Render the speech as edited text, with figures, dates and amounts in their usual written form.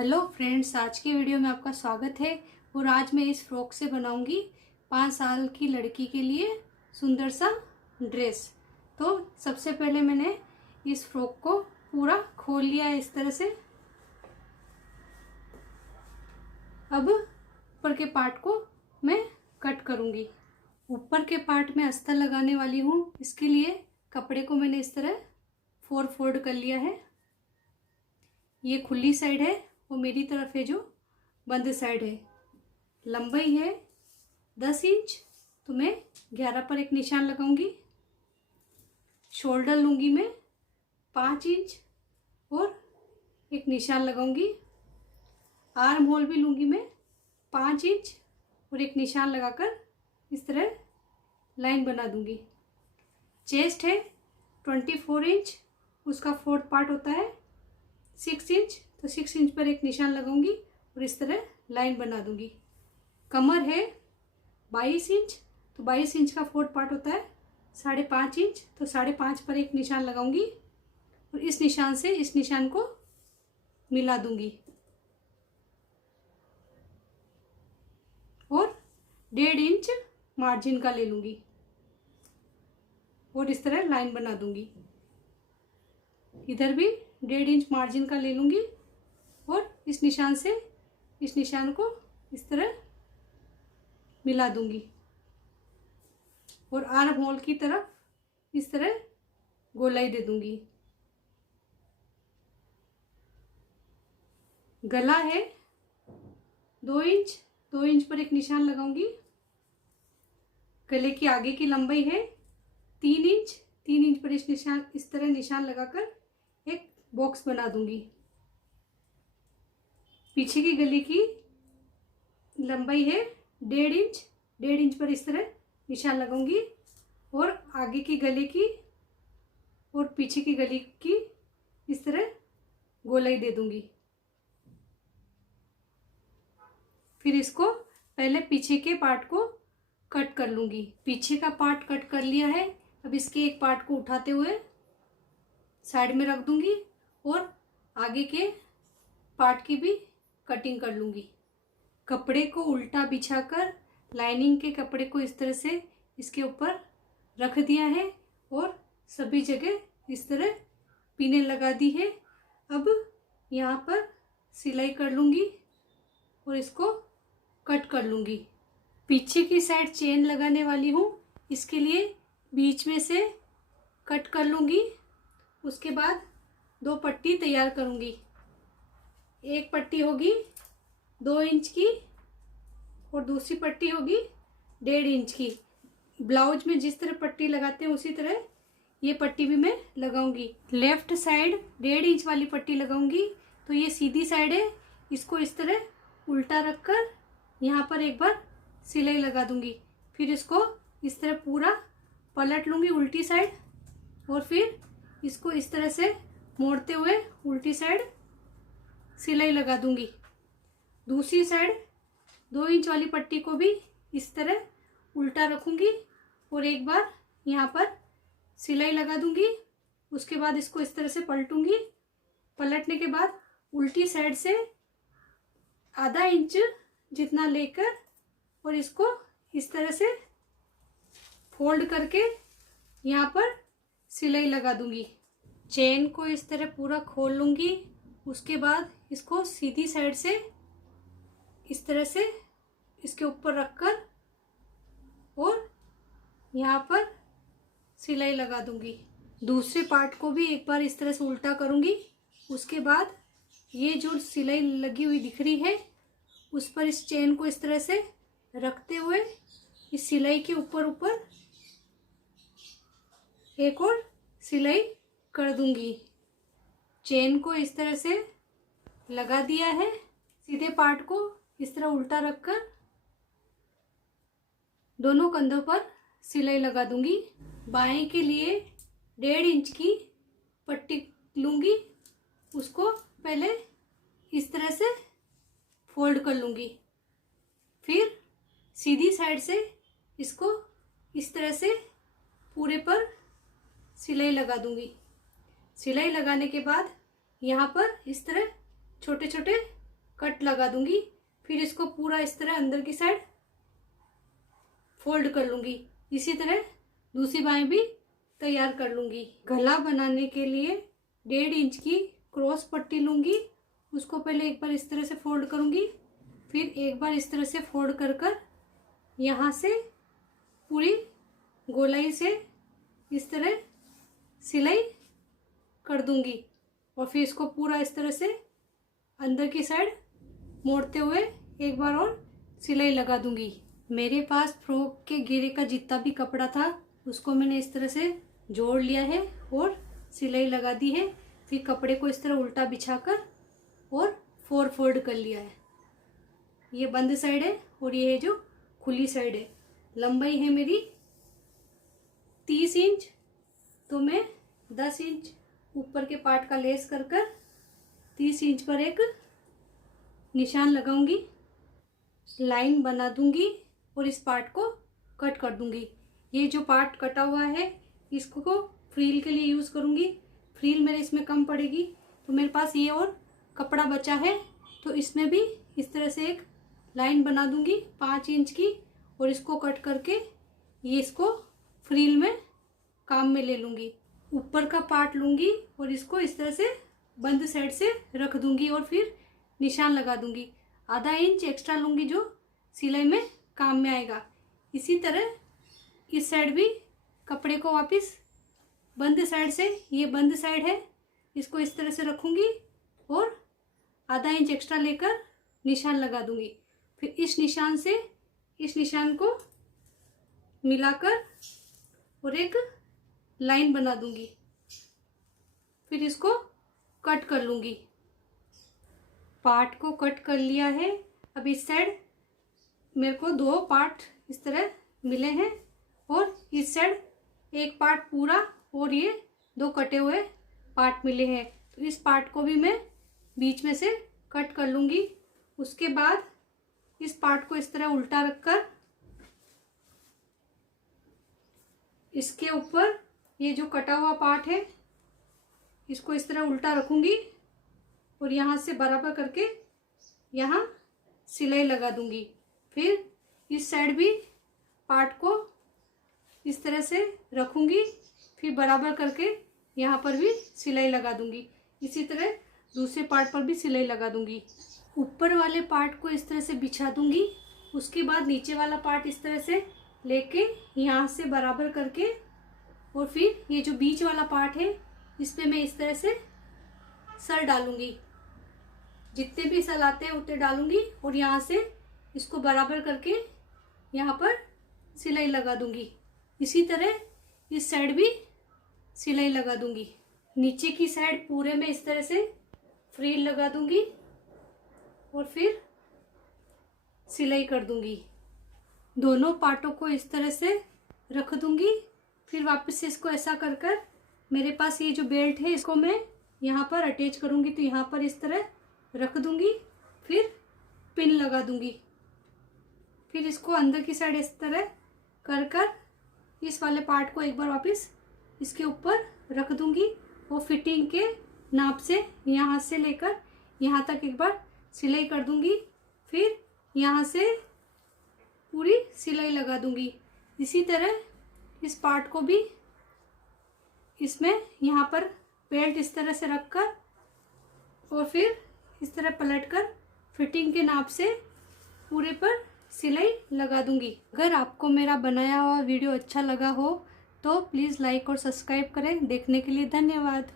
Hello friends, आज की video में आपका स्वागत है। और आज मैं इस फ्रॉक से बनाऊंगी 5 साल की लड़की के लिए सुंदर सा ड्रेस। तो सबसे पहले मैंने इस फ्रॉक को पूरा खोल लिया है इस तरह से। अब ऊपर के पार्ट को मैं कट करूंगी। ऊपर के पार्ट में अस्तर लगाने वाली हूँ। इसके लिए कपड़े को मैंने इस तरह 4 फोल्ड कर लिया है। ये खुली साइड है और मेरी तरफ है जो बंद साइड है। लंबाई है 10 इंच, तो मैं 11 पर एक निशान लगाऊंगी। शोल्डर लूंगी मैं 5 इंच और एक निशान लगाऊंगी। आर्म होल भी लूंगी मैं 5 इंच और एक निशान लगाकर इस तरह लाइन बना दूंगी। चेस्ट है 24 इंच, उसका 4th पार्ट होता है 6 इंच, तो 6 इंच पर एक निशान लगाऊंगी और इस तरह लाइन बना दूंगी। कमर है 22 इंच, तो 22 इंच का 4th पार्ट होता है 5.5 इंच, तो 5.5 पर एक निशान लगाऊंगी और इस निशान से इस निशान को मिला दूंगी और 1.5 इंच मार्जिन का ले लूंगी और इस तरह लाइन बना दूंगी। इधर भी 1.5 इंच मार्जिन का ले लूंगी और इस निशान से इस निशान को इस तरह मिला दूंगी और आर्म होल की तरफ इस तरह गोलाई दे दूंगी। गला है 2 इंच, 2 इंच पर एक निशान लगाऊंगी। गले की आगे की लंबाई है 3 इंच, 3 इंच पर इस तरह निशान लगाकर एक बॉक्स बना दूंगी। पीछे की गले की लंबाई है 1.5 इंच, 1.5 इंच पर इस तरह निशान लगाऊंगी और आगे की गले की और पीछे की गले की इस तरह गोलाई दे दूंगी। फिर इसको पहले पीछे के पार्ट को कट कर लूंगी। पीछे का पार्ट कट कर लिया है। अब इसके एक पार्ट को उठाते हुए साइड में रख दूंगी और आगे के पार्ट की भी कटिंग कर लूंगी। कपड़े को उल्टा बिछाकर लाइनिंग के कपड़े को इस तरह से इसके ऊपर रख दिया है और सभी जगह इस तरह पिने लगा दी है। अब यहाँ पर सिलाई कर लूंगी और इसको कट कर लूंगी। पीछे की साइड चेन लगाने वाली हूँ, इसके लिए बीच में से कट कर लूंगी। उसके बाद 2 पट्टी तैयार करूंगी। एक पट्टी होगी 2 इंच की और दूसरी पट्टी होगी 1.5 इंच की। ब्लाउज में जिस तरह पट्टी लगाते हैं उसी तरह ये पट्टी भी मैं लगाऊंगी। लेफ्ट साइड 1.5 इंच वाली पट्टी लगाऊंगी। तो ये सीधी साइड है, इसको इस तरह उल्टा रखकर यहाँ पर एक बार सिलाई लगा दूंगी। फिर इसको इस तरह पूरा पलट लूंगी उल्टी साइड और फिर इसको इस तरह से मोड़ते हुए उल्टी साइड सिलाई लगा दूंगी। दूसरी साइड 2 इंच वाली पट्टी को भी इस तरह उल्टा रखूंगी और एक बार यहाँ पर सिलाई लगा दूंगी। उसके बाद इसको इस तरह से पलटूंगी। पलटने के बाद उल्टी साइड से आधा इंच जितना लेकर और इसको इस तरह से फोल्ड करके यहाँ पर सिलाई लगा दूंगी। चेन को इस तरह पूरा खोल लूंगी। उसके बाद इसको सीधी साइड से इस तरह से इसके ऊपर रखकर और यहाँ पर सिलाई लगा दूंगी। दूसरे पार्ट को भी एक बार इस तरह से उल्टा करूंगी। उसके बाद ये जो सिलाई लगी हुई दिख रही है उस पर इस चेन को इस तरह से रखते हुए इस सिलाई के ऊपर एक और सिलाई कर दूंगी। चेन को इस तरह से लगा दिया है। सीधे पार्ट को इस तरह उल्टा रखकर दोनों कंधों पर सिलाई लगा दूंगी। बाएं के लिए 1.5 इंच की पट्टी लूंगी, उसको पहले इस तरह से फोल्ड कर लूंगी। फिर सीधी साइड से इसको इस तरह से पूरे पर सिलाई लगा दूंगी। सिलाई लगाने के बाद यहाँ पर इस तरह छोटे छोटे कट लगा दूंगी। फिर इसको पूरा इस तरह अंदर की साइड फोल्ड कर लूंगी। इसी तरह दूसरी बाएं भी तैयार कर लूंगी। गला बनाने के लिए 1.5 इंच की क्रॉस पट्टी लूंगी। उसको पहले एक बार इस तरह से फोल्ड करूंगी, फिर एक बार इस तरह से फोल्ड कर यहाँ से पूरी गोलाई से इस तरह सिलाई कर दूंगी और फिर इसको पूरा इस तरह से अंदर की साइड मोड़ते हुए एक बार और सिलाई लगा दूंगी। मेरे पास फ्रॉक के घेरे का जितना भी कपड़ा था उसको मैंने इस तरह से जोड़ लिया है और सिलाई लगा दी है। फिर कपड़े को इस तरह उल्टा बिछाकर और 4 फोल्ड कर लिया है। ये बंद साइड है और ये है जो खुली साइड है। लंबाई है मेरी 30 इंच, तो मैं 10 इंच ऊपर के पार्ट का लेस कर 30 इंच पर एक निशान लगाऊंगी, लाइन बना दूंगी और इस पार्ट को कट कर दूंगी। ये जो पार्ट कटा हुआ है इसको फ्रील के लिए यूज़ करूंगी। फ्रील मेरे इसमें कम पड़ेगी, तो मेरे पास ये और कपड़ा बचा है, तो इसमें भी इस तरह से एक लाइन बना दूंगी 5 इंच की और इसको कट करके ये इसको फ्रील में काम में ले लूँगी। ऊपर का पार्ट लूँगी और इसको इस तरह से बंद साइड से रख दूँगी और फिर निशान लगा दूँगी। आधा इंच एक्स्ट्रा लूँगी जो सिलाई में काम में आएगा। इसी तरह इस साइड भी कपड़े को वापस बंद साइड से, ये बंद साइड है, इसको इस तरह से रखूँगी और आधा इंच एक्स्ट्रा लेकर निशान लगा दूँगी। फिर इस निशान से इस निशान को मिलाकर और एक लाइन बना दूँगी। फिर इसको कट कर लूँगी। पार्ट को कट कर लिया है। अब इस साइड मेरे को 2 पार्ट इस तरह मिले हैं और इस साइड एक पार्ट पूरा और ये 2 कटे हुए पार्ट मिले हैं। तो इस पार्ट को भी मैं बीच में से कट कर लूँगी। उसके बाद इस पार्ट को इस तरह उल्टा रखकर इसके ऊपर ये जो कटा हुआ पार्ट है इसको इस तरह उल्टा रखूँगी और यहाँ से बराबर करके यहाँ सिलाई लगा दूँगी। फिर इस साइड भी पार्ट को इस तरह से रखूँगी, फिर बराबर करके यहाँ पर भी सिलाई लगा दूँगी। इसी तरह दूसरे पार्ट पर भी सिलाई लगा दूँगी। ऊपर वाले पार्ट को इस तरह से बिछा दूँगी। उसके बाद नीचे वाला पार्ट इस तरह से लेके यहाँ से बराबर करके और फिर ये जो बीच वाला पार्ट है इस पे मैं इस तरह से सर डालूँगी। जितने भी सल आते हैं उतने डालूँगी और यहाँ से इसको बराबर करके यहाँ पर सिलाई लगा दूँगी। इसी तरह इस साइड भी सिलाई लगा दूँगी। नीचे की साइड पूरे में इस तरह से फ्रील लगा दूँगी और फिर सिलाई कर दूँगी। दोनों पार्टों को इस तरह से रख दूँगी। फिर वापस से इसको ऐसा कर मेरे पास ये जो बेल्ट है इसको मैं यहाँ पर अटैच करूँगी, तो यहाँ पर इस तरह रख दूँगी। फिर पिन लगा दूँगी। फिर इसको अंदर की साइड इस तरह कर इस वाले पार्ट को एक बार वापस इसके ऊपर रख दूँगी और फिटिंग के नाप से यहाँ से लेकर यहाँ तक एक बार सिलाई कर दूँगी। फिर यहाँ से पूरी सिलाई लगा दूँगी। इसी तरह इस पार्ट को भी इसमें यहाँ पर बेल्ट इस तरह से रखकर और फिर इस तरह पलटकर फिटिंग के नाप से पूरे पर सिलाई लगा दूँगी। अगर आपको मेरा बनाया हुआ वीडियो अच्छा लगा हो तो प्लीज़ लाइक और सब्सक्राइब करें। देखने के लिए धन्यवाद।